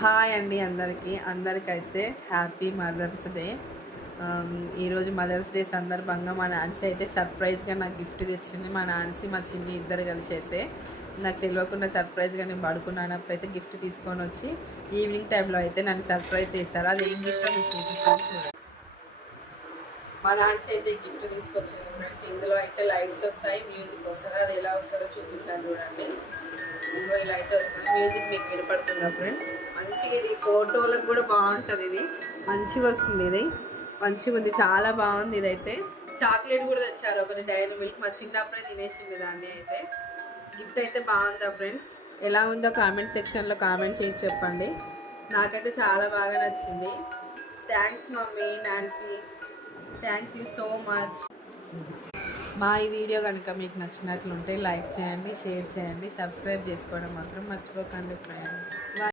Hi అండి అందరికైతే happy mother's day. ఈరోజు mothers day సందర్భంగా మా నాన్సీ అయితే సర్ప్రైజ్గా నాకు గిఫ్ట్ తెచ్చింది. మా నాన్సీ మా చిన్ని ఇద్దరు కలిసి అయితే నాకు తెలియకుండా సర్ప్రైజ్గా నేను పడుకున్నప్పుడు అయితే గిఫ్ట్ తీసుకొని వచ్చి ఈవినింగ్ టైంలో అయితే నన్ను సర్ప్రైజ్ చేశారు. అది ఏం గిఫ్ట్ మీకు చూపిస్తాను చూడండి. మా నాన్సీ అయితే గిఫ్ట్ తీసుకొచ్చింది ఫ్రెండ్స్. ఇందులో అయితే లైట్స్ వస్తాయి, మ్యూజిక్ వస్తుంది. అది ఎలా వస్తుందో చూపిస్తాను చూడండి. ఇంకో ఇలా అయితే వస్తుంది, మ్యూజిక్ మీకు వినపడుతుందా ఫ్రెండ్స్? మంచిగా ఇది ఫోటోలకు కూడా బాగుంటుంది. ఇది మంచిగా వస్తుంది, ఇది మంచిగా ఉంది, చాలా బాగుంది. ఇదైతే చాక్లెట్ కూడా తెచ్చారు ఒకటి, డైరీ మిల్క్. మా చిన్నప్పుడే తినేసింది దాన్ని. అయితే గిఫ్ట్ అయితే బాగుందా ఫ్రెండ్స్? ఎలా ఉందో కామెంట్ సెక్షన్లో కామెంట్ చేసి చెప్పండి. నాకైతే చాలా బాగా నచ్చింది. Thanks mummy, Nancy, thanks you so much. మా ఈ వీడియో కనుక మీకు నచ్చినట్లుంటే లైక్ చేయండి, షేర్ చేయండి, సబ్స్క్రైబ్ చేసుకోవడం మాత్రం మర్చిపోకండి ఫ్రెండ్స్.